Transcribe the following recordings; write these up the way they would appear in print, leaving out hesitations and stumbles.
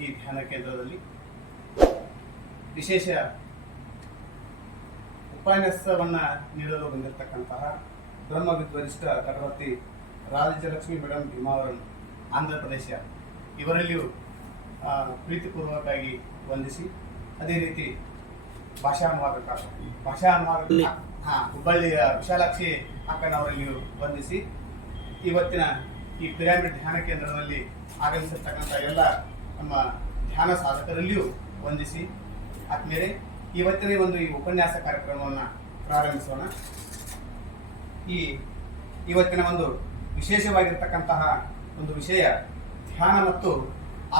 ಈ ಧ್ಯಾನ ಕೇಂದ್ರದಲ್ಲಿ ವಿಶೇಷ ಉಪನ್ಯಾಸವನ್ನು ನೀಡಲು ಬಂದಿರತಕ್ಕಂತಹ ಬ್ರಹ್ಮ ವಿದ್ವರಿಷ್ಠ ಕಟವರ್ತಿ ರಾಜಲಕ್ಷ್ಮಿ ಮೇಡಮ್ ಭೀಮಾವರನ್ ಆಂಧ್ರ ಪ್ರದೇಶ ಇವರಲ್ಲಿಯೂ ಪ್ರೀತಿಪೂರ್ವಕವಾಗಿ ವಂದಿಸಿ, ಅದೇ ರೀತಿ ಭಾಷಾ ಅನುವಾದಕ ಹುಬ್ಬಳ್ಳಿಯ ವಿಶಾಲಾಕ್ಷಿ ಅಕ್ಕನವರಲ್ಲಿಯೂ ವಂದಿಸಿ, ಇವತ್ತಿನ ಈ ಪಿರಾಮಿಡ್ ಧ್ಯಾನ ಕೇಂದ್ರದಲ್ಲಿ ಆಗಮಿಸಿರ್ತಕ್ಕಂಥ ಎಲ್ಲ ನಮ್ಮ ಧ್ಯಾನ ಸಾಧಕರಲ್ಲಿಯೂ ವಂದಿಸಿ, ಆದ್ಮೇಲೆ ಇವತ್ತಿನ ಈ ಉಪನ್ಯಾಸ ಕಾರ್ಯಕ್ರಮವನ್ನು ಪ್ರಾರಂಭಿಸೋಣ. ಇವತ್ತಿನ ವಿಶೇಷವಾಗಿರ್ತಕ್ಕಂತಹ ಒಂದು ವಿಷಯ ಧ್ಯಾನ ಮತ್ತು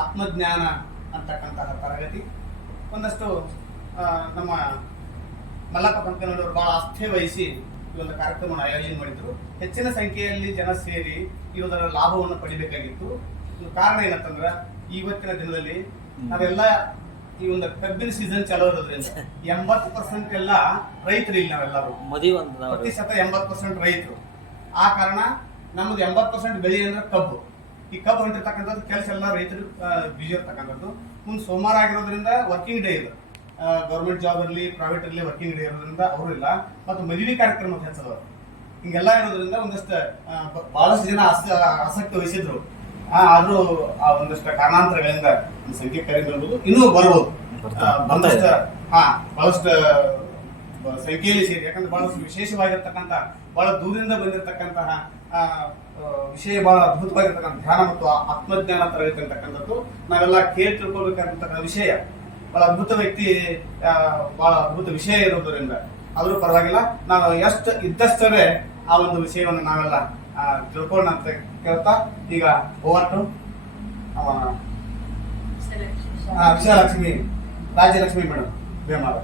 ಆತ್ಮಜ್ಞಾನ ಅಂತಕ್ಕಂತಹ ತರಗತಿ. ಒಂದಷ್ಟು ನಮ್ಮ ಮಲ್ಲಪ್ಪ ಪಂಕನವರು ಬಹಳ ಆಸ್ಥೆ ವಹಿಸಿ ಈ ಒಂದು ಕಾರ್ಯಕ್ರಮವನ್ನು ಆಯೋಜನೆ ಮಾಡಿದ್ರು. ಹೆಚ್ಚಿನ ಸಂಖ್ಯೆಯಲ್ಲಿ ಜನ ಸೇರಿ ಇದರ ಲಾಭವನ್ನು ಪಡಿಬೇಕಾಗಿತ್ತು. ಕಾರಣ ಏನಂತಂದ್ರೆ ಇವತ್ತಿನ ದಿನದಲ್ಲಿ ನಾವೆಲ್ಲ ಈ ಒಂದು ಕಬ್ಬಿನ ಸೀಸನ್ ಚಲೋ ಇರೋದ್ರಿಂದ 80% ಎಲ್ಲ ರೈತರು ಇಲ್ಲಿ ನಾವೆಲ್ಲರೂ ಪ್ರತಿಶತ 80% ರೈತರು. ಆ ಕಾರಣ ನಮ್ದು 80% ಬೆಳೆ ಅಂದ್ರೆ ಕಬ್ಬು. ಈ ಕಬ್ಬು ಹೊಂಟಿರ್ತಕ್ಕಂಥದ್ದು ಕೆಲಸ ಎಲ್ಲ ರೈತರು ಬಿಜಿ ಇರ್ತಕ್ಕಂಥದ್ದು. ಮುಂದೆ ಸೋಮವಾರ ಆಗಿರೋದ್ರಿಂದ ವರ್ಕಿಂಗ್ ಡೇ ಇದೆ. ಗೌರ್ಮೆಂಟ್ ಜಾಬ್ ಇರಲಿ ಪ್ರೈವೇಟ್ ಇರಲಿ ವರ್ಕಿಂಗ್ ಡೇ ಇರೋದ್ರಿಂದ ಅವರು ಇಲ್ಲ. ಮತ್ತು ಮದುವೆ ಕಾರ್ಯಕ್ರಮ ಹೆಚ್ಚದವರು ಹಿಂಗೆಲ್ಲ ಇರೋದ್ರಿಂದ ಒಂದಷ್ಟು ಬಹಳಷ್ಟು ಜನ ಆಸಕ್ತಿ ವಹಿಸಿದ್ರು. ಆದ್ರೂ ಆ ಒಂದಷ್ಟು ಕಾರಣಾಂತರಗಳಿಂದ ಸಂಖ್ಯೆ ಕಡಿಮೆ ಇರ್ಬೋದು, ಇನ್ನೂ ಬರ್ಬೋದು. ಬಹಳಷ್ಟು ಸಂಖ್ಯೆಯಲ್ಲಿ ಸೇರಿ, ಯಾಕಂದ್ರೆ ಬಹಳಷ್ಟು ವಿಶೇಷವಾಗಿರ್ತಕ್ಕಂಥ ಬಹಳ ದೂರದಿಂದ ಬಂದಿರತಕ್ಕಂತಹ ವಿಷಯ ಬಹಳ ಅದ್ಭುತವಾಗಿರ್ತಕ್ಕಂಥ ಧ್ಯಾನ ಮತ್ತು ಆತ್ಮಜ್ಞಾನ ತರಗತಿ ಅಂತಕ್ಕಂಥದ್ದು ನಾವೆಲ್ಲ ಕೇಳಿ ತಿಳ್ಕೊಳ್ಬೇಕಂತಕ್ಕಂಥ ವಿಷಯ. ಬಹಳ ಅದ್ಭುತ ವ್ಯಕ್ತಿ, ಬಹಳ ಅದ್ಭುತ ವಿಷಯ ಇರೋದ್ರಿಂದ ಆದ್ರೂ ಪರವಾಗಿಲ್ಲ, ನಾವು ಎಷ್ಟು ಇದ್ದಷ್ಟೇ ಆ ಒಂದು ವಿಷಯವನ್ನು ನಾವೆಲ್ಲ ತಿಳ್ಕೊಳ್ಳೋಣ ಅಂತ ಕೇಳ್ತಾ, ಈಗ ಓವರ್ ಟು ವಿಶಾಲಕ್ಷ್ಮಿ ರಾಜಲಕ್ಷ್ಮಿ ಮೇಡಮ್ ಬೇಮಾರ.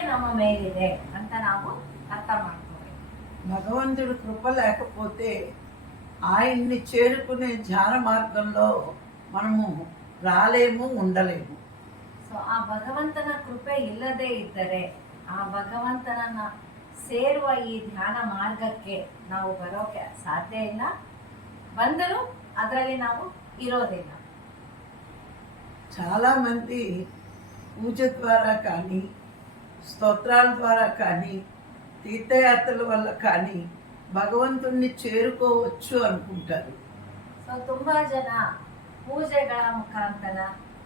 ನಮ್ಮ ಮೇಲಿದೆ ಅಂತ ನಾವು అర్థ ಮಾಡ್కోవాలి. భగవంతుడు కృప లేకపోతే ఆయన్ని చేరుకునే ధ్యాన మార్గంలో మనము రాలేము, ఉండలేము. ಸೊ ಆ ಭಗವಂತನ ಕೃಪೆ ಇಲ್ಲದೆ ಇದ್ದರೆ ಆ ಭಗವಂತನನ್ನ ಸೇರುವ ಈ ಧ್ಯಾನ ಮಾರ್ಗಕ್ಕೆ ನಾವು ಬರೋಕೆ ಸಾಧ್ಯ ಇಲ್ಲ. ಬಂದರೂ ಅದರಲ್ಲಿ ನಾವು ಇರೋದಿಲ್ಲ. చాలా మంది పూజ ద్వారా కానీ, స్తోత్రాల ద్వారా కానీ, తీర్థయాత్రల వల్ల కానీ భగవంతుణ్ణి చేరుకోవచ్చు అనుకుంటారు. ಸೊ ತುಂಬಾ ಜನ ಪೂಜೆಗಳ ಮುಖಾಂತರ,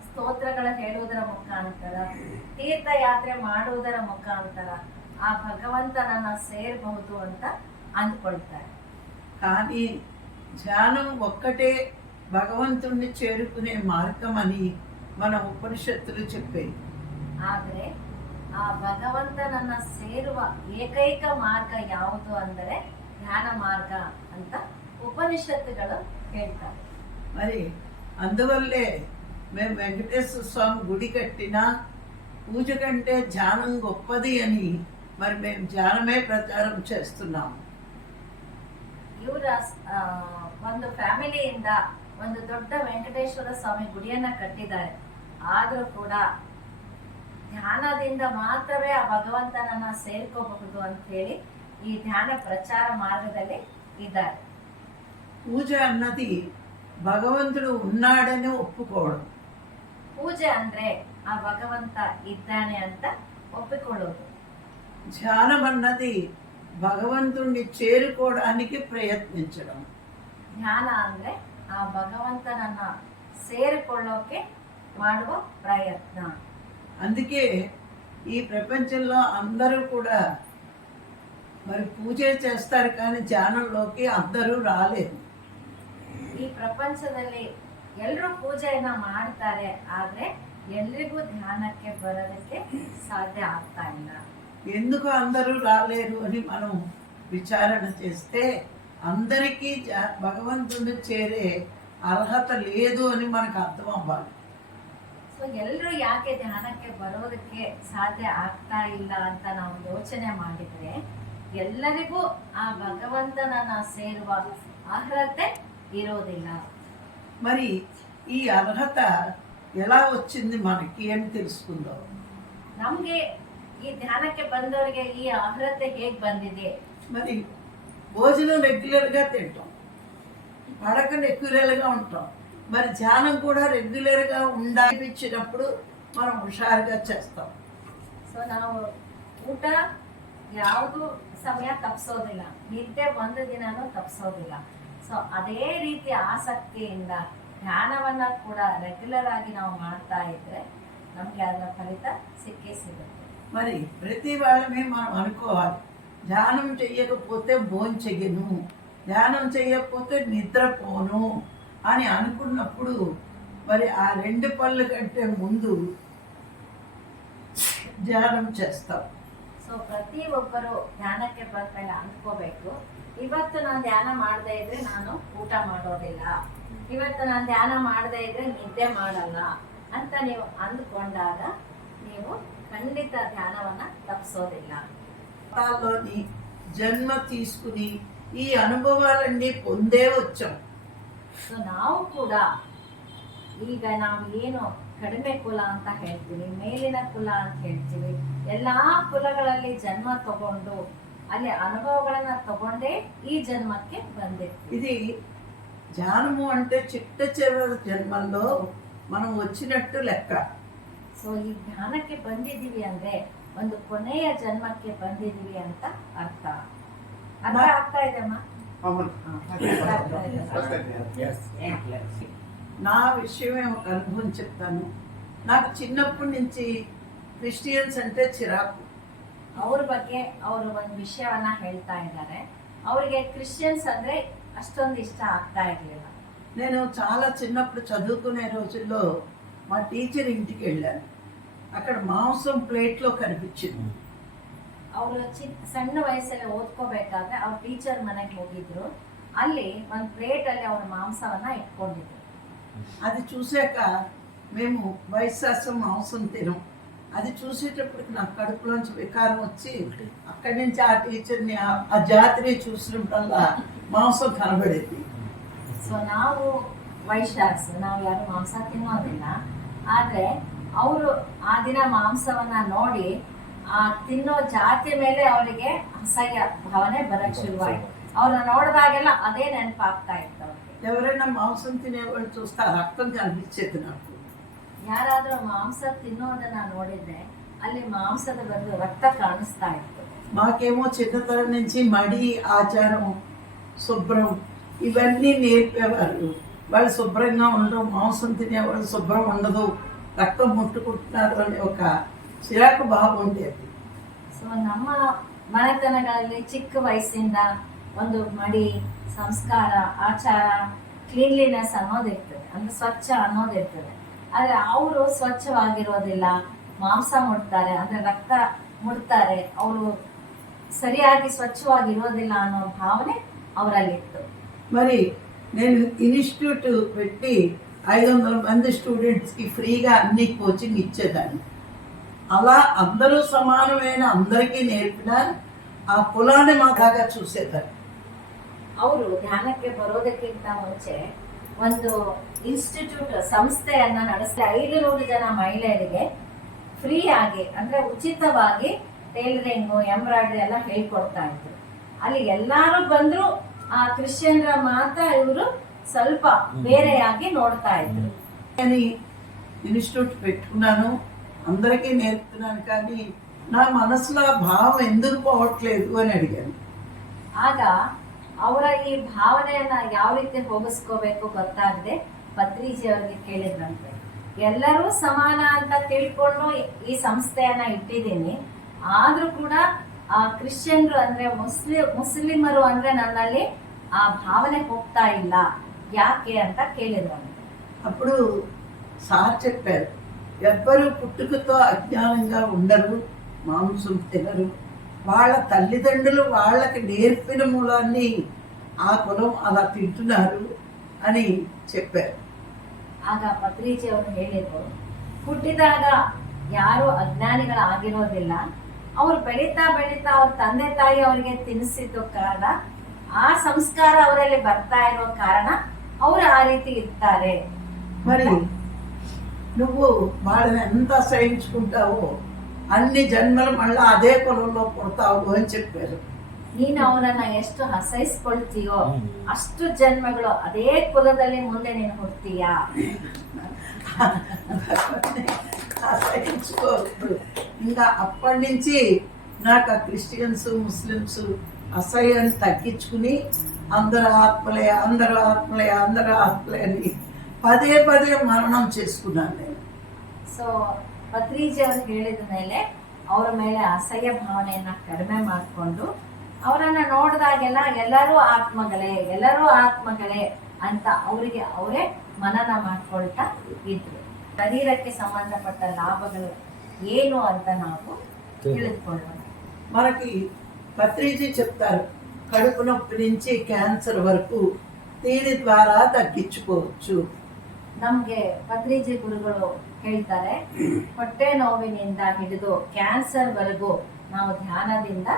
ಸ್ತೋತ್ರಗಳ ಹೇಳುವುದರ ಮುಖಾಂತರ, ತೀರ್ಥಯಾತ್ರೆ ಮಾಡುವುದರ ಮುಖಾಂತರ ಆ ಭಗವಂತನನ್ನ ಸೇರಬಹುದು ಅಂತ ಅಂದ್ಕೊಳ್ತಾರೆ. కానీ ధ్యానం ఒక్కటే భగవంతుణ్ణి చేరుకునే మార్గం అని మన ఉపనిషత్తులు చెప్పాయి. ಆದರೆ ಆ ಭಗವಂತನನ್ನ ಸೇರುವ ಏಕೈಕ ಮಾರ್ಗ ಯಾವುದು ಅಂದರೆ ಧ್ಯಾನ ಮಾರ್ಗ ಅಂತ ಉಪನಿಷತ್ತುಗಳು ಹೇಳ್ತಾರೆ. మరి అందువల్లే మేము వెంకటేశ్వర స్వామి గుడి కట్టినా పూజ కంటే ధ్యానం గొప్పది అని మరి మేము ధ్యానమే ప్రచారం చేస్తున్నాము. ಇವರ ಒಂದು ಫ್ಯಾಮಿಲಿಯಿಂದ ಒಂದು ದೊಡ್ಡ ವೆಂಕಟೇಶ್ವರ ಸ್ವಾಮಿ ಗುಡಿಯನ್ನ ಕಟ್ಟಿದ್ದಾರೆ. ಆದರೂ ಕೂಡ ಧ್ಯಾನದಿಂದ ಮಾತ್ರವೇ ಆ ಭಗವಂತನನ್ನ ಸೇರ್ಕೋಬಹುದು ಅಂತ ಹೇಳಿ ಈ ಧ್ಯಾನ ಪ್ರಚಾರ ಮಾರ್ಗದಲ್ಲಿ ಇದ್ದಾರೆ. పూజ అన్నది భగవంతుడు ఉన్నాడని ఒప్పుకోవడం. ಪೂಜೆ ಅಂದ್ರೆ ಆ ಭಗವಂತ ಇದ್ದಾನೆ ಅಂತ ಒಪ್ಪಿಕೊಳ್ಳೋದು. ధ్యానం అన్నది భగవంతుణ్ణి చేరుకోవడానికి ప్రయత్నించడం. ಧ್ಯಾನ ಅಂದ್ರೆ ಆ ಭಗವಂತನನ್ನ ಸೇರಿಕೊಳ್ಳೋಕೆ ಮಾಡುವ ಪ್ರಯತ್ನ. అందుకే ఈ ప్రపంచంలో అందరూ కూడా మరి పూజ చేస్తారు, కానీ ధ్యానంలోకి అందరూ రాలేరు. ಈ ಪ್ರಪಂಚದಲ್ಲಿ ಎಲ್ಲರೂ ಪೂಜೆಯನ್ನ ಮಾಡ್ತಾರೆ, ಆದ್ರೆ ಎಲ್ರಿಗೂ ಧ್ಯಾನಕ್ಕೆ ಬರೋದಕ್ಕೆ ಸಾಧ್ಯ ಆಗ್ತಾ ಇಲ್ಲ. ఎందుకు అందరూ రాలేరు అని మనం విచారణ చేస్తే అందరికీ భగవంతుడిని చేరే అర్హత లేదు అని మనకు అర్థం అవ్వాలి. ಸೊ ಎಲ್ಲರೂ ಯಾಕೆ ಧ್ಯಾನಕ್ಕೆ ಬರೋದಕ್ಕೆ ಸಾಧ್ಯ ಆಗ್ತಾ ಇಲ್ಲ ಅಂತ ನಾವು ಯೋಚನೆ ಮಾಡಿದ್ರೆ ಎಲ್ಲರಿಗೂ ಆ ಭಗವಂತನನ್ನ ಸೇರುವ ಅರ್ಹತೆ ಇರೋದಿಲ್ಲ. మరి ఈ అర్హత ఎలా వచ్చింది మనకి అని తెలుసుకుందాం. ನಮ್ಗೆ ಈ ಧ್ಯಾನಕ್ಕೆ ಬಂದವರಿಗೆ ಈ ಅರ್ಹತೆ ಹೇಗ್ ಬಂದಿದೆ? మరి భోజనం రెగ్యులర్గా తింటాం, పడక రెగ్యులర్గా ఉంటాం, మరి ధ్యానం కూడా రెగ్యులర్గా ఉండాలనిపించినప్పుడు మనం హుషారుగా చేస్తాం. ಸೊ ನಾವು ಊಟ ಯಾವುದು ಸಮಯ ತಪ್ಪಿಸೋದಿಲ್ಲ, ನಿದ್ದೆ ಒಂದು ದಿನನೂ ತಪ್ಪಿಸೋದಿಲ್ಲ. ಸೊ ಅದೇ ರೀತಿ ಆಸಕ್ತಿಯಿಂದ ಧ್ಯಾನವನ್ನ ಕೂಡ ರೆಗ್ಯುಲರ್ ಆಗಿ ನಾವು ಮಾಡ್ತಾ ಇದ್ರೆ ನಮ್ಗೆ ಅದರ ಫಲಿತ ಸಿಕ್ಕೇ ಸಿಗುತ್ತೆ. మరి ప్రతి వాళ్ళమే మనం అనుకోవాలి, ధ్యానం చెయ్యకపోతే భోంచెయ్యను, ధ్యానం చెయ్యకపోతే నిద్రపోను అని అనుకున్నప్పుడు మరి ఆ 2 పళ్ళు కంటే ముందు ధ్యానం చేస్తాం. ಸೊ ಪ್ರತಿ ಒಬ್ಬರು ಧ್ಯಾನಕ್ಕೆ ಬಂದ್ಮೇಲೆ ಅಂದ್ಕೋಬೇಕು, ಇವತ್ತು ನಾನು ಧ್ಯಾನ ಮಾಡದೇ ಇದ್ರೆ ನಾನು ಊಟ ಮಾಡೋದಿಲ್ಲ, ಇವತ್ತು ನಾನು ಧ್ಯಾನ ಮಾಡದೇ ಇದ್ರೆ ನಿದ್ದೆ ಮಾಡಲ್ಲ ಅಂತ ನೀವು ಅಂದ್ಕೊಂಡಾಗ ನೀವು ಖಂಡಿತ ಧ್ಯಾನವನ್ನ ತಪ್ಪಿಸೋದಿಲ್ಲ. లోని జన్మ తీసుకుని ఈ అనుభవాలన్నీ పొందే వచ్చాం. ಸೊ ನಾವು ಕೂಡ ಈಗ ನಾವು ಏನು ಕಡಿಮೆ ಕುಲ ಅಂತ ಹೇಳ್ತೀವಿ, ಮೇಲಿನ ಕುಲ ಅಂತ ಹೇಳ್ತೀವಿ, ಎಲ್ಲಾ ಕುಲಗಳಲ್ಲಿ ಜನ್ಮ ತಗೊಂಡು ಅಲ್ಲಿ ಅನುಭವಗಳನ್ನ ತಗೊಂಡೇ ಈ ಜನ್ಮಕ್ಕೆ ಬಂದಿರ್ತೀವಿ. ఇది ధ్యానము అంటే చిట్ట చివరి జన్మల్లో మనం వచ్చినట్టు లెక్క. ಸೊ ಈ ಧ್ಯಾನಕ್ಕೆ ಬಂದಿದೀವಿ ಅಂದ್ರೆ ಒಂದು ಕೊನೆಯ ಜನ್ಮಕ್ಕೆ ಬಂದಿದೀವಿ ಅಂತ ಅರ್ಥ. ಅರ್ಥ ಆಗ್ತಾ ಇದೆಮ್ಮ? అవును. నా విషయమే ఒక అనుభవం చెప్తాను. నాకు చిన్నప్పటి నుంచి క్రిస్టియన్స్ అంటే చిరాకు. ಅವ್ರ ಬಗ್ಗೆ ಅವರು ಒಂದು ವಿಷಯವನ್ನ ಹೇಳ್ತಾ ಇದ್ದಾರೆ. ಅವರಿಗೆ ಕ್ರಿಶ್ಚಿಯನ್ಸ್ ಅಂದ್ರೆ ಅಷ್ಟೊಂದು ಇಷ್ಟ ಆಗ್ತಾ ಇರ್ಲಿಲ್ಲ. నేను చాలా చిన్నప్పుడు చదువుకునే రోజుల్లో మా టీచర్ ఇంటికి వెళ్ళాను. అక్కడ మాంసం ప్లేట్లో కనిపించింది. ಅವರು ಸಣ್ಣ ವಯಸ್ಸಲ್ಲಿ ಓದ್ಕೋಬೇಕಾದ್ರೆ ಅವ್ರ ಟೀಚರ್ ಮನೆಗೆ ಹೋಗಿದ್ರು. ಅಲ್ಲಿ ಒಂದು ಪ್ಲೇಟ್ ಅಲ್ಲಿ ಅವ್ರ ಮಾಂಸವನ್ನ ಇಟ್ಕೊಂಡಿದ್ರು. అది చూశాక మేము వైశాసం మాంసం తినం. అది చూసేటప్పటికి నాకు కడుపులోంచి వికారం వచ్చి అక్కడి నుంచి ఆ టీచర్ని ఆ జాతిని చూసినప్పుడల్లా మాంసం కనబడేది. ಸೊ ನಾವು ವೈಶ್ಯಾಸ್, ನಾವು ಯಾರು ಮಾಂಸ ತಿನ್ನೋದಿಲ್ಲ. ಆದ್ರೆ ಅವರು ಆ ದಿನ ಮಾಂಸವನ್ನ ನೋಡಿ ಆ ತಿನ್ನೋ ಜಾತಿ ಮೇಲೆ ಅವರಿಗೆ ಅಸಹ್ಯ ಭಾವನೆ ಬರಕ್ ಶುರುವಾಯ್ತು. ಅವ್ರನ್ನ ನೋಡಿದಾಗೆಲ್ಲ ಅದೇ ನೆನಪಾಗ್ತಾ ಇತ್ತು ಅವ್ರಿಗೆ. ఎవరైనా మాంసం తినేవాళ్ళు చూస్తే ఆ రక్తం కనిపించేది నాకు. ಯಾರಾದ್ರೂ ಮಾಂಸ ತಿನ್ನೋದನ್ನ ನೋಡಿದ್ರೆ ಅಲ್ಲಿ ಮಾಂಸದ ಬಂದು ರಕ್ತ ಕಾಣಿಸ್ತಾ ಇತ್ತು. మాకేమో చిన్నతనం నుంచి మడి ఆచారం శుభ్రం ఇవన్నీ నేర్పేవారు. వాళ్ళు శుభ్రంగా ఉండరు, మాంసం తినేవాళ్ళు శుభ్రం ఉండదు, రక్తం ముట్టుకుంటున్నారు అనే ఒక చిరాకు భావం ఉండేది. ಸೊ ನಮ್ಮ ಮನೆತನಗಳಲ್ಲಿ ಚಿಕ್ಕ ವಯಸ್ಸಿಂದ ಒಂದು ಮಡಿ, ಸಂಸ್ಕಾರ, ಆಚಾರ, ಕ್ಲೀನ್ಲಿನೆಸ್ ಅನ್ನೋದಿರ್ತದೆ, ಅಂದ್ರೆ ಸ್ವಚ್ಛ ಅನ್ನೋದಿರ್ತದೆ. ಆದ್ರೆ ಅವರು ಸ್ವಚ್ಛವಾಗಿರೋದಿಲ್ಲ, ಮಾಂಸ ಮುಡ್ತಾರೆ, ಅಂದ್ರೆ ರಕ್ತ ಮುಡ್ತಾರೆ, ಅವರು ಸರಿಯಾಗಿ ಸ್ವಚ್ಛವಾಗಿರೋದಿಲ್ಲ ಅನ್ನೋ ಭಾವನೆ ಅವರಲ್ಲಿತ್ತು. మరి నేను ఇన్స్టిట్యూట్ పెట్టి 500 మంది స్టూడెంట్స్కి ఫ్రీగా అన్ని కోచింగ్ ఇచ్చేదాన్ని. అలా అందరూ సమానమైన అందరికీ నేర్పిన ఆ కులాన్ని మాదాగా చూసేదాన్ని. ಅವರು ಧ್ಯಾನಕ್ಕೆ ಬರೋದಕ್ಕಿಂತ ಮುಂಚೆ ಒಂದು ಇನ್ಸ್ಟಿಟ್ಯೂಟ್ ಸಂಸ್ಥೆಯನ್ನ ನಡೆಸಿ 500 ಜನ ಮಹಿಳೆಯರಿಗೆ ಫ್ರೀ ಆಗಿ, ಅಂದ್ರೆ ಉಚಿತವಾಗಿ ಟೈಲರಿಂಗು, ಎಂಬ್ರಾಯ್ಡರಿ ಎಲ್ಲ ಹೇಳ್ಕೊಡ್ತಾ ಇದ್ರು. ಅಲ್ಲಿ ಎಲ್ಲಾರು ಬಂದ್ರು, ಆ ಕ್ರಿಶ್ಚಿಯನ್ರ ಮಾತ್ರ ಇವರು ಸ್ವಲ್ಪ ಬೇರೆಯಾಗಿ ನೋಡ್ತಾ ಇದ್ರು. అని ఇన్స్టిట్యూట్ పెట్టుకున్నాను, అందరికీ నేర్పుతున్నాను. కానీ నా మనసులో ఆ భావం ఎందుకు పోవట్లేదు అని అడిగాను. ಆಗ ಅವರ ಈ ಭಾವನೆಯನ್ನ ಯಾವ ರೀತಿ ಹೋಗಿಸ್ಕೋಬೇಕು ಗೊತ್ತಾಗದೆ ಪತ್ರಿಜಿ ಅವರಿಗೆ ಕೇಳಿದ್ರಂತೆ. ಎಲ್ಲರೂ ಸಮಾನ ಅಂತ ತಿಳ್ಕೊಂಡು ಈ ಸಂಸ್ಥೆಯನ್ನ ಇಟ್ಟಿದ್ದೀನಿ, ಆದ್ರೂ ಕೂಡ ಆ ಕ್ರಿಶ್ಚಿಯನ್ರು ಅಂದ್ರೆ ಮುಸ್ಲಿಮರು ಅಂದ್ರೆ ನನ್ನಲ್ಲಿ ಆ ಭಾವನೆ ಹೋಗ್ತಾ ಇಲ್ಲ, ಯಾಕೆ ಅಂತ ಕೇಳಿದ್ರಂತೆ. అప్పుడు సార్ చెప్పారు, ఎవ్వరూ పుట్టుకతో అజ్ఞానంగా ఉండరు, మాంసం తినరు, వాళ్ళ తల్లిదండ్రులు వాళ్ళకి నేర్పిన మూలాన్ని ఆ కులం అలా తింటున్నారు అని చెప్పారు. ಆಗ ಪತ್ರಿಜಿ ಅವರು ಹೇಳಿದ್ರು, ಹುಟ್ಟಿದಾಗ ಯಾರು ಅಜ್ಞಾನಿಗಳಾಗಿರೋದಿಲ್ಲ, ಅವ್ರು ಬೆಳೀತಾ ಬೆಳೀತಾ ಅವ್ರ ತಂದೆ ತಾಯಿ ಅವರಿಗೆ ತಿನ್ನಿಸಿದ ಕಾರಣ, ಆ ಸಂಸ್ಕಾರ ಅವರಲ್ಲಿ ಬರ್ತಾ ಇರೋ ಕಾರಣ ಅವರು ಆ ರೀತಿ ಇರ್ತಾರೆ. మరి నువ్వు వాళ్ళని ఎంత అసహించుకుంటావో అన్ని జన్మలు మళ్ళీ అదే కులంలో పుడతావు అని చెప్పారు. ನೀನು ಅವರನ್ನ ಎಷ್ಟು ಅಸಹಿಸ್ಕೊಳ್ತೀಯೋ ಅಷ್ಟು ಜನ್ಮಗಳು ಅದೇ ಕುಲದಲ್ಲಿ ಮುಂದೆ ನೀನು ಹುಡ್ತೀಯಾ. అసహించుకోవద్దు. ఇంకా అప్పటి నుంచి నాకు ఆ క్రిస్టియన్స్ ముస్లిమ్స్ అసహ్యాన్ని తగ్గించుకుని అందరు ఆత్మలే అందరు ఆత్మలే అందరు ఆత్మలే అని పదే పదే మరణం చేసుకున్నాను నేను. ಸೊ ಪತ್ರಿಜಿ ಅವರು ಹೇಳಿದ ಮೇಲೆ ಅವರ ಮೇಲೆ ಅಸಹ್ಯ ಭಾವನೆಯನ್ನ ಕಡಿಮೆ ಮಾಡಿಕೊಂಡು ಅವರನ್ನ ನೋಡಿದಾಗೆಲ್ಲ ಎಲ್ಲರೂ ಆತ್ಮಗಳೇ ಅಂತ ಅವರಿಗೆ ಅವರೇ ಮನನ ಮಾಡ್ಕೊಳ್ತಾ ಇದ್ರು. ಶರೀರಕ್ಕೆ ಸಂಬಂಧಪಟ್ಟ ಲಾಭಗಳು ಏನು ಅಂತ ನಾವು ತಿಳಿದುಕೊಳ್ಳೋಣ. మనకి పత్రిజీ చెప్తారు కడుపు నొప్పి నుంచి క్యాన్సర్ వరకు దీని ద్వారా తగ్గించుకోవచ్చు. ನಮ್ಗೆ ಪತ್ರಿಜಿ ಗುರುಗಳು ಹೇಳ್ತಾರೆ ಹೊಟ್ಟೆ ನೋವಿನಿಂದ ಹಿಡಿದು ಕ್ಯಾನ್ಸರ್ ವರೆಗೂ ನಾವು ಧ್ಯಾನದಿಂದ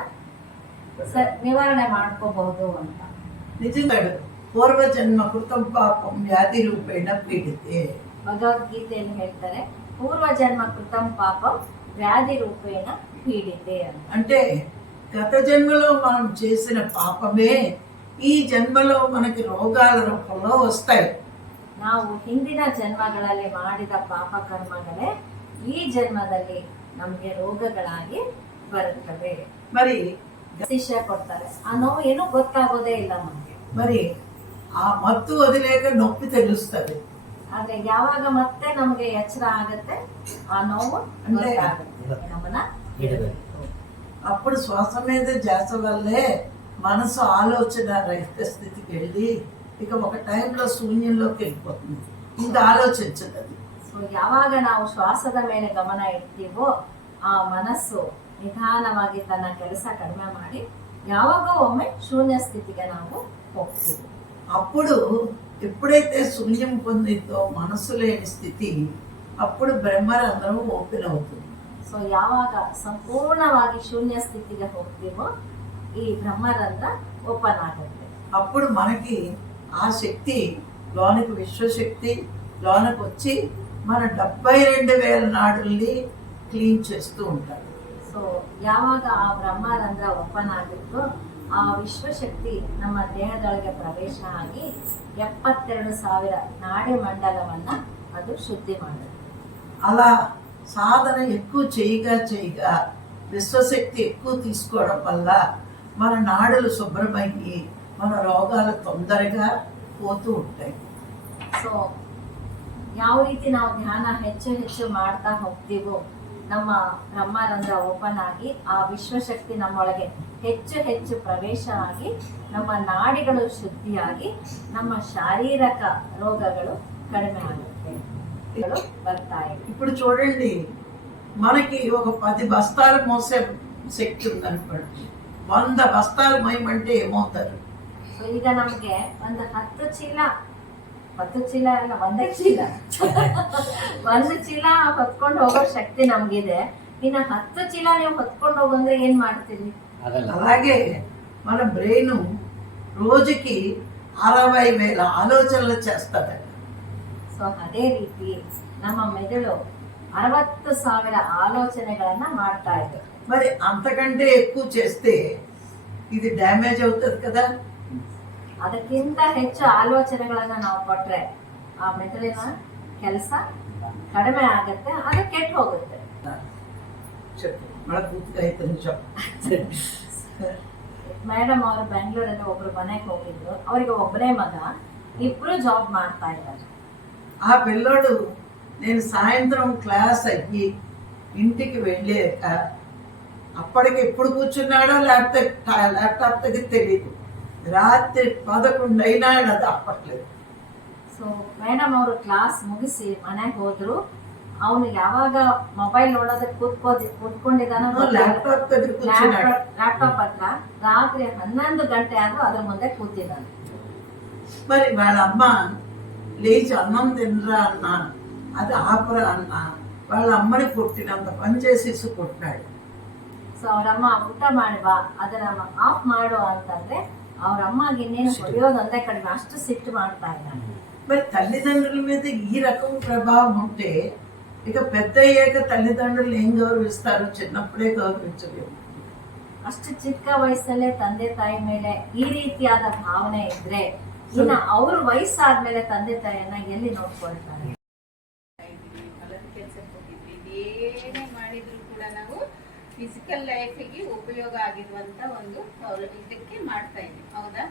ನಿವಾರಣೆ ಮಾಡ್ಕೋಬಹುದು ಅಂತ. నిజంగా పూర్వజన్మ కృతం పాపం వ్యాధి రూపేణ పీడితే. ಭಗವದ್ಗೀತೆಯಲ್ಲಿ ಹೇಳ್ತಾರೆ ಪೂರ್ವ ಜನ್ಮ ಕೃತಂ ಪಾಪಂ ವ್ಯಾಧಿ ರೂಪೇಣ ಪೀಡಿತೆ ಅಂತ. అంటే గత జన్మలో మనం చేసిన పాపమే ఈ జన్మలో మనకి రోగాల రూపంలో వస్తాయి. ನಾವು ಹಿಂದಿನ ಜನ್ಮಗಳಲ್ಲಿ ಮಾಡಿದ ಪಾಪ ಕರ್ಮಗಳೇ ಈ ಜನ್ಮದಲ್ಲಿ ನಮ್ಗೆ ರೋಗಗಳಾಗಿ ಬರುತ್ತವೆ. మరి ಶಿಷ್ಯ ಕೊಡ್ತಾರೆ, ಆ ನೋವು ಏನೂ ಗೊತ್ತಾಗೋದೇ ಇಲ್ಲ ನಮ್ಗೆ. మరి ఆ మత్తు వదిలేక నొప్పి తెలుస్తుంది. ಆದ್ರೆ ಯಾವಾಗ ಮತ್ತೆ ನಮ್ಗೆ ಎಚ್ಚರ ಆಗತ್ತೆ ಆ ನೋವು ಗೊತ್ತಾಗುತ್ತೆ ನಮ್ಮನ್ನ. అప్పుడు శ్వాస మీద ధ్యాస వల్లే మనసు ఆలోచన రహిత స్థితికి వెళ్ళి ఇక ఒక టైంలో శూన్యంలోకి వెళ్ళిపోతుంది. ఇంకా ఆలోచించదు అది. ಸೊ ಯಾವಾಗ ನಾವು ಶ್ವಾಸದ ಮೇಲೆ ಗಮನ ಇಡ್ತೀವೋ ಆ ಮನಸ್ಸು ನಿಧಾನವಾಗಿ ತನ್ನ ಕೆಲಸ ಕಡಿಮೆ ಮಾಡಿ ಯಾವಾಗೋ ಒಮ್ಮೆ ಶೂನ್ಯ ಸ್ಥಿತಿಗೆ ನಾವು ಹೋಗ್ತೀವಿ. అప్పుడు ఎప్పుడైతే శూన్యం పొందిందో మనసు లేని స్థితి అప్పుడు బ్రహ్మరంధ్రం ఓపెన్ అవుతుంది. ಸೊ ಯಾವಾಗ ಸಂಪೂರ್ಣವಾಗಿ ಶೂನ್ಯ ಸ್ಥಿತಿಗೆ ಹೋಗ್ತೀವೋ ಈ ಬ್ರಹ್ಮರಂಧ್ರ ಓಪನ್ ಆಗುತ್ತೆ. అప్పుడు మనకి ఆ శక్తి లోనికి విశ్వశక్తి లోనికి వచ్చి మన 72,000 నాడుల్ని క్లీన్ చేస్తూ ఉంటారు. ಸೊ ಯಾವಾಗ ಆ ಬ್ರಹ್ಮರಂಧ್ರ ಓಪನ್ ಆಗಿತ್ತು ಆ ವಿಶ್ವಶಕ್ತಿ ನಮ್ಮ ದೇಹದೊಳಗೆ ಪ್ರವೇಶ ಆಗಿ 72,000 ನಾಡಿ ಮಂಡಲವನ್ನ ಅದು ಶುದ್ಧಿ ಮಾಡುತ್ತೆ. అలా సాధన ఎక్కువ చేయగా విశ్వశక్తి ఎక్కువ తీసుకోవడం వల్ల మన నాడులు శుభ్రమయ్యి మన రోగాలు తొందరగా పోతూ ఉంటాయి. ಸೊ ಯಾವ ರೀತಿ ನಾವು ಧ್ಯಾನ ಹೆಚ್ಚು ಹೆಚ್ಚು ಮಾಡ್ತಾ ಹೋಗ್ತೀವೋ ನಮ್ಮ ಬ್ರಹ್ಮರಂಧ್ರ ಓಪನ್ ಆಗಿ ಆ ವಿಶ್ವಶಕ್ತಿ ನಮ್ಮೊಳಗೆ ಹೆಚ್ಚು ಹೆಚ್ಚು ಪ್ರವೇಶ ಆಗಿ ನಮ್ಮ ನಾಡಿಗಳು ಶುದ್ಧಿಯಾಗಿ ನಮ್ಮ ಶಾರೀರಿಕ ರೋಗಗಳು ಕಡಿಮೆ ಆಗುತ್ತೆ ಬರ್ತಾ ಇದೆ. ఇప్పుడు చూడండి మనకి ఒక 10 బస్తాలు మోసే శక్తి ఉందనుకోండి, 100 బస్తాలు మోయమంటే ఏమవుతారు? ಸೊ ಈಗ ನಮ್ಗೆ ಒಂದು 10 ಚೀಲ ಅಲ್ಲ ಒಂದೇ ಚೀಲ ಒಂದು ಚೀಲ ಹೊತ್ಕೊಂಡು ಹೋಗೋ ಶಕ್ತಿ ನಮ್ಗಿದೆ. ಇನ್ನು 10 ಚೀಲ ನೀವು ಹೊತ್ಕೊಂಡು ಹೋಗಂದ್ರೆ ಏನ್ ಮಾಡ್ತೀರಿ? అలాగే మన బ్రెయిన్ రోజుకి 60,000 ఆలోచనలు చేస్తుంది. ಸೊ ಅದೇ ರೀತಿ ನಮ್ಮ ಮೆದುಳು 60,000 ఆలోచనಗಳನ್ನ ಮಾಡ್ತಾ ಇದೆ. మరి అంతకంటే ఎక్కువ చేస్తే ఇది డ్యామేజ్ అవుతుంది కదా. ಅದಕ್ಕಿಂತ ಹೆಚ್ಚು ಆಲೋಚನೆಗಳನ್ನ ನಾವು ಕೊಟ್ರೆ ಆ ಮೆದುಳಿನ ಕೆಲಸ ಕಡಿಮೆ ಆಗುತ್ತೆ, ಅದು ಕೆಟ್ಟು ಹೋಗುತ್ತೆ. చెప్పు మన పూర్తిగా 5 నిమిషం. ಮೇಡಮ್ ಅವರು ಬೆಂಗಳೂರಲ್ಲಿ ಒಬ್ರು ಮನೆಗೆ ಹೋಗಿದ್ರು. ಅವರಿಗೆ ಒಬ್ಬನೇ ಮಗ, ಇಬ್ರು ಜಾಬ್ ಮಾಡ್ತಾ ಇದ್ದಾರೆ. ఆ పిల్లోడు నేను సాయంత్రం క్లాస్ అయ్యి ఇంటికి వెళ్ళాక అప్పటికి ఎప్పుడు కూర్చున్నాడో ల్యాప్టాప్ దగ్గర తెలియదు. రాత్రి 11 అయినా అది అప్పట్లేదు. ಸೊ ಮೇಡಮ್ ಅವರು ಕ್ಲಾಸ್ ಮುಗಿಸಿ ಮನೆಗೆ ಹೋದ್ರು. ಅವನು ಯಾವಾಗ ಮೊಬೈಲ್ ನೋಡೋದಕ್ಕೆ ಕೂತ್ಕೊಂಡಿದ್ದಾನೋ ಲ್ಯಾಪ್ಟಾಪ್ దగ్గర కూర్చున్నాడు. ಲ್ಯಾಪ್ಟಾಪ್ ಹತ್ರ ರಾತ್ರಿ 11 ಗಂಟೆ ಆದ್ರೂ ಅದ್ರ ಮುಂದೆ ಕೂತಿದ್ದಾನೆ. మరి వాళ్ళ అమ్మ లేచి అన్నం తినరా అన్నా, అది ఆపరా అన్నా, వాళ్ళ అమ్మని కొట్టినంత పని చేసేసి కొట్టినాడు. ಸೊ ಅವರಮ್ಮ ಊಟ ಮಾಡುವ ಅದನ್ನ ಆಫ್ ಮಾಡು ಅಂತಂದ್ರೆ ಅವ್ರ ಅಮ್ಮಗೆ ಇನ್ನೇನು ಹೊಡೆಯೋದಂದ್ರೆ ಕಡಿಮೆ, ಅಷ್ಟು ಸಿಟ್ಟು ಮಾಡ್ತಾ ಇದ್ದಾನೆ. మరి తల్లిదండ్రుల మీద ఈ రకం ప్రభావం ఉంటే ఇక పెద్ద అయ్యాక తల్లిదండ్రులు ఏం గౌరవిస్తారు? చిన్నప్పుడే గౌరవించలేము. ಅಷ್ಟು ಚಿಕ್ಕ ವಯಸ್ಸಲ್ಲೇ ತಂದೆ ತಾಯಿ ಮೇಲೆ ಈ ರೀತಿಯಾದ ಭಾವನೆ ಇದ್ರೆ ಇನ್ನ ಅವ್ರ ವಯಸ್ಸಾದ್ಮೇಲೆ ತಂದೆ ತಾಯಿಯನ್ನ ಎಲ್ಲಿ ನೋಡ್ಕೊಳ್ತಾರೆ? ಹೊಲದ ಕೆಲ್ಸಕ್ಕೆ ಹೋಗಿದ್ವಿ, ಏನೇ ಮಾಡಿದ್ರು ಕೂಡ ನಾವು ಫಿಸಿಕಲ್ ಲೈಫಿಗೆ ಉಪಯೋಗ ಆಗಿರುವಂತ ಒಂದು ಇದಕ್ಕೆ ಮಾಡ್ತಾ ಇದ್ವಿ. ಹೌದಾ?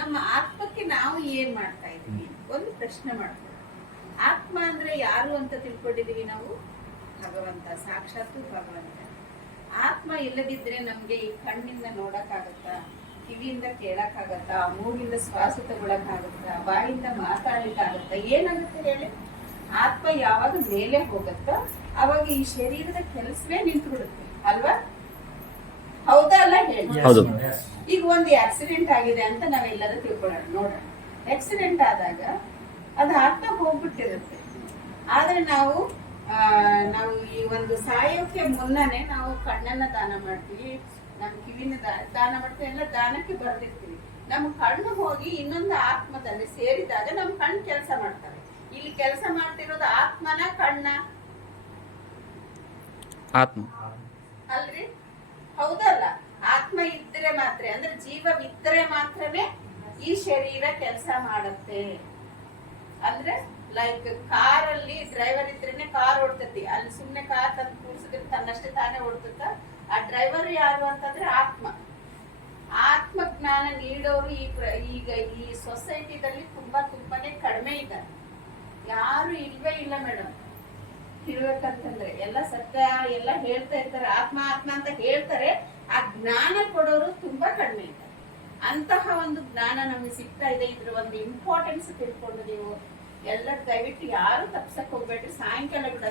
ನಮ್ಮ ಆತ್ಮಕ್ಕೆ ನಾವು ಏನ್ ಮಾಡ್ತಾ ಇದೀವಿ ಒಂದು ಪ್ರಶ್ನೆ ಮಾಡ್ಕೊಳ್ಳೋಣ. ಆತ್ಮ ಅಂದ್ರೆ ಯಾರು ಅಂತ ತಿಳ್ಕೊಂಡಿದೀವಿ ನಾವು? ಭಗವಂತ, ಸಾಕ್ಷಾತ್ತು ಭಗವಂತ. ಆತ್ಮ ಇಲ್ಲದಿದ್ರೆ ನಮ್ಗೆ ಈ ಕಣ್ಣಿಂದ ನೋಡಕ್ಕಾಗತ್ತಾ? ಕಿವಿಯಿಂದ ಕೇಳಕ್ಕಾಗತ್ತಾ? ಮೂಗಿಂದ ಶ್ವಾಸ ತಗೊಳಕ್ಕಾಗತ್ತಾ? ಬಾಯಿಂದ ಮಾತಾಡ್ಲಿಕ್ಕಾಗತ್ತಾ? ಏನಾಗುತ್ತೆ ಹೇಳಿ? ಆತ್ಮ ಯಾವಾಗ ಮೇಲೆ ಹೋಗುತ್ತೋ ಅವಾಗ ಈ ಶರೀರದ ಕೆಲಸವೇ ನಿಂತು ಬಿಡುತ್ತೆ ಅಲ್ವಾ? ಹೌದಾ ಅಲ್ಲ ಹೇಳಿ? ಹೌದು. ಈಗ ಒಂದು ಆಕ್ಸಿಡೆಂಟ್ ಆಗಿದೆ ಅಂತ ನಾವೆಲ್ಲರೂ ತಿಳ್ಕೊಳ್ಳೋಣ. ನೋಡೋಣ, ಆಕ್ಸಿಡೆಂಟ್ ಆದಾಗ ಅದು ಆತ್ಮ ಹೋಗ್ಬಿಟ್ಟಿರುತ್ತೆ. ಆದ್ರೆ ನಾವು ಈ ಒಂದು ಸಾಯೋಕೆ ಮುನ್ನನೇ ನಾವು ಕಣ್ಣನ್ನ ದಾನ ಮಾಡ್ತೀವಿ, ನಮ್ ಕಿವಿನ ದಾನ ಮಾಡ್ತೀವಿ, ಎಲ್ಲ ದಾನಕ್ಕೆ ಬರ್ದಿರ್ತೀವಿ. ನಮ್ ಕಣ್ಣು ಹೋಗಿ ಇನ್ನೊಂದು ಆತ್ಮದಲ್ಲಿ ಸೇರಿದಾಗ ನಮ್ ಕಣ್ಣು ಕೆಲಸ ಮಾಡ್ತವೆ. ಇಲ್ಲಿ ಕೆಲಸ ಮಾಡ್ತಿರೋದು ಆತ್ಮನ ಕಣ್ಣ? ಆತ್ಮ ಅಲ್ರಿ? ಹೌದಲ್ಲ? ಆತ್ಮ ಇದ್ರೆ ಮಾತ್ರ, ಅಂದ್ರೆ ಜೀವವಿದ್ರೆ ಮಾತ್ರನೇ ಈ ಶರೀರ ಕೆಲಸ ಮಾಡುತ್ತೆ. ಅಂದ್ರೆ ಲೈಕ್ ಕಾರಲ್ಲಿ ಡ್ರೈವರ್ ಇದ್ರೇನೆ ಕಾರ್ ಓಡ್ತೈತಿ, ಅಲ್ಲಿ ಸುಮ್ನೆ ಕಾರ್ ತಂದು ಕೂರ್ಸಿದ್ರೆ ತನ್ನಷ್ಟೇ ತಾನೇ ಓಡ್ತದ. ಆ ಡ್ರೈವರ್ ಯಾರು ಅಂತಂದ್ರೆ ಆತ್ಮ. ಆತ್ಮ ಜ್ಞಾನ ನೀಡೋರು ಈಗ ಈ ಸೊಸೈಟಿದಲ್ಲಿ ತುಂಬಾನೇ ಕಡಿಮೆ ಇದ್ದಾರೆ. ಯಾರು ಇಲ್ವೇ ಇಲ್ಲ ಮೇಡಮ್. ಹೇಳ್ಬೇಕಂತಂದ್ರೆ ಎಲ್ಲ ಸತ್ಯ ಎಲ್ಲ ಹೇಳ್ತಾ ಇರ್ತಾರೆ, ಆತ್ಮ ಆತ್ಮ ಅಂತ ಹೇಳ್ತಾರೆ. ಆ ಜ್ಞಾನ ಕೊಡೋರು ತುಂಬಾ ಕಡಿಮೆ ಇದ್ದಾರೆ. ಅಂತಹ ಒಂದು ಜ್ಞಾನ ನಮ್ಗೆ ಸಿಗ್ತಾ ಇದೆ. ಇದ್ರ ಒಂದು ಇಂಪಾರ್ಟೆನ್ಸ್ ತಿಳ್ಕೊಂಡು ನೀವು ಎಲ್ಲ ದಯವಿಟ್ಟು ಯಾರು ತಪ್ಸಕ್ ಹೋಗ್ಬೇಡ್ರಿ. ಸಾಯಂಕಾಲ ಕೂಡ